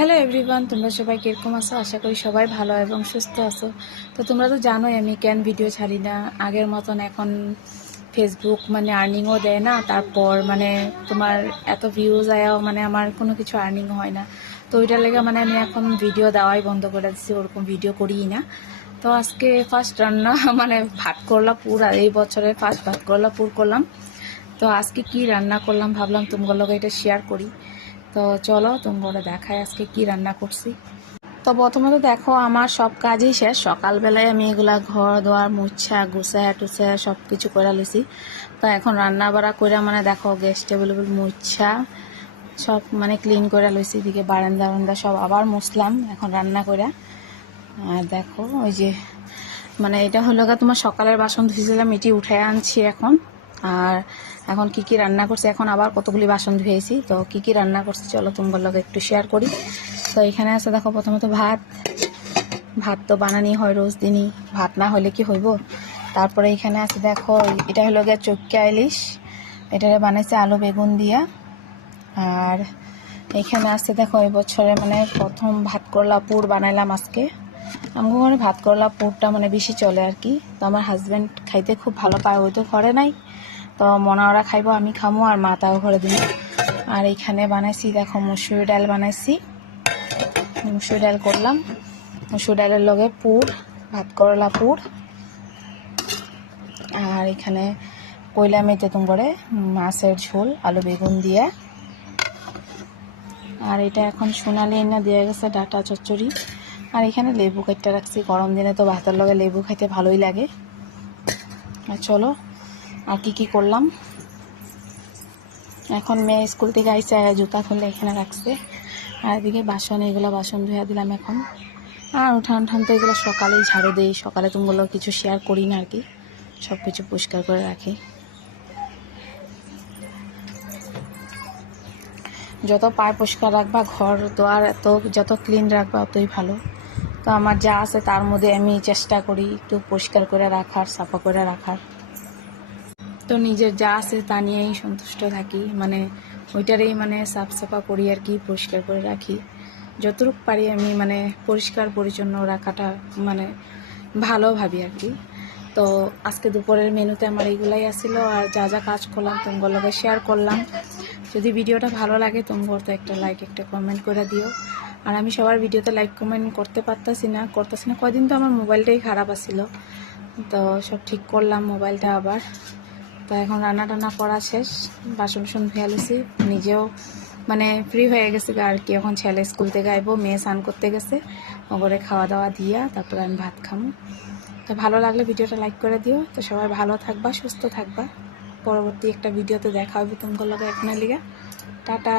Hello everyone, তোমরা সবাই কিরকম আছো? আশা করি সবাই ভালো এবং সুস্থ আছো। তো তোমরা তো জানোই আমি কেন ভিডিও ছাড়ি না। আগের মতন এখন ফেসবুক আর্নিংও দেয় না, তারপর তোমার এত ভিউজ আয়াও আমার কোনো কিছু আর্নিং হয় না। তো ওইটার লেগে আমি এখন ভিডিও দেওয়াই বন্ধ করে দিচ্ছি, ওরকম ভিডিও করিই না। তো আজকে ফার্স্ট রান্না ভাত করলা পুর, আর এই বছরের ফার্স্ট ভাত করলা পুর করলাম। তো আজকে কি রান্না করলাম ভাবলাম তোমার লগে এটা শেয়ার করি। তো চলো তোমরা দেখায় আজকে কি রান্না করছি। তো প্রথমত দেখো, আমার সব কাজই শেষ। সকালবেলায় আমি এগুলা ঘর দোয়ার মুছা গুছায় টুছায় সব কিছু করে লইছি। তো এখন রান্না বাড়া করে দেখো গ্যাস টেবিল মুছা সব ক্লিন করে লইছি। এদিকে বারান্দা সব আবার মুছলাম এখন রান্না করে। আর দেখো ওই যে এটা হলো তোমার সকালের বাসন ধুয়েছিলাম, এটি উঠে আনছি এখন। আর এখন কি রান্না করছি, এখন আবার কতগুলি বাসন ধুয়েছি। তো কি রান্না করছি চলো তোমার লগে একটু শেয়ার করি। তো এখানে আছে দেখো, প্রথমত ভাত তো বানানি হয় রোজ দিনই, ভাত না হলে কি হইব। তারপরে এখানে আছে দেখো, এটা হলো গিয়ে চক্কা ইলিশ, এটা বানাইছে আলু বেগুন দিয়া। আর এখানে আছে দেখো, এই বছরে প্রথম ভাত করলা পুর বানাইলাম আজকে। আমার ঘরে ভাত করলা পুরটা বেশি চলে আর কি। তো আমার হাজব্যান্ড খাইতে খুব ভালো পায়, ওই তো ঘরে নাই, তো ওরা খাইবো, আমি খামো, আর মা তাও ঘরে দিব। আর এখানে বানাইছি দেখো মুসুর ডাল বানাইছি, মুসুর ডাল করলাম। মুসুর ডালের লগে পুর, ভাত করলা পুর। আর এখানে কইলা মেতে করে মাছের ঝোল আলু বেগুন দিয়ে। আর এটা এখন সোনালি না দিয়ে গেছে ডাটা চচ্চড়ি। আর এখানে লেবু কেটে রাখছি, গরম দিনে তো ভাতের লগে লেবু খাইতে ভালোই লাগে। আর চলো আর কি করলাম। এখন মেয়ে স্কুল থেকে আইসে, জুতা খুলে এখানে রাখছে। আর এদিকে এগুলো বাসন ধুয়ে দিলাম এখন। আর উঠান তো এগুলো সকালেই ঝাড়ু দিই, সকালে তুমগুলো কিছু শেয়ার করি না আর কি, সব কিছু পরিষ্কার করে রাখি। যত পায় পরিষ্কার রাখবা, ঘর দোয়ার যত ক্লিন রাখবা অতই ভালো। তো আমার যা আছে তার মধ্যে আমি চেষ্টা করি একটু পরিষ্কার করে রাখার, সাফা করে রাখার। তো নিজের যা আছে তা নিয়েই সন্তুষ্ট থাকি, ওইটারই সাফ সাফা করি আর কি, পরিষ্কার করে রাখি যতটুকু পারি আমি। পরিষ্কার পরিচ্ছন্ন রাখাটা ভালো ভাবি আর কি। তো আজকে দুপুরের মেনুতে আমার এইগুলাই আসছিল, আর যা যা কাজ করলাম তোমার লগে শেয়ার করলাম। যদি ভিডিওটা ভালো লাগে তোমরা তো একটা লাইক একটা কমেন্ট করে দিও। আর আমি সবার ভিডিওতে লাইক কমেন্ট করতে পারতাছি না কয়দিন তো আমার মোবাইলটাই খারাপ আছিল, তো সব ঠিক করলাম মোবাইলটা আবার। তো এখন রান্না টান্না করা শেষ, বাসন ধুয়ে লুছি, নিজেও ফ্রি হয়ে গেছে আর কি। এখন ছেলে স্কুল থেকে আইবো, মেয়ে স্নান করতে গেছে, ওগরে খাওয়া দাওয়া দিয়া তারপরে আমি ভাত খামো। তো ভালো লাগলে ভিডিওটা লাইক করে দিও। তো সবাই ভালো থাকবা, সুস্থ থাকবা। পরবর্তী একটা ভিডিওতে দেখা হবে তোমার লগে। এখন লিগা টাটা।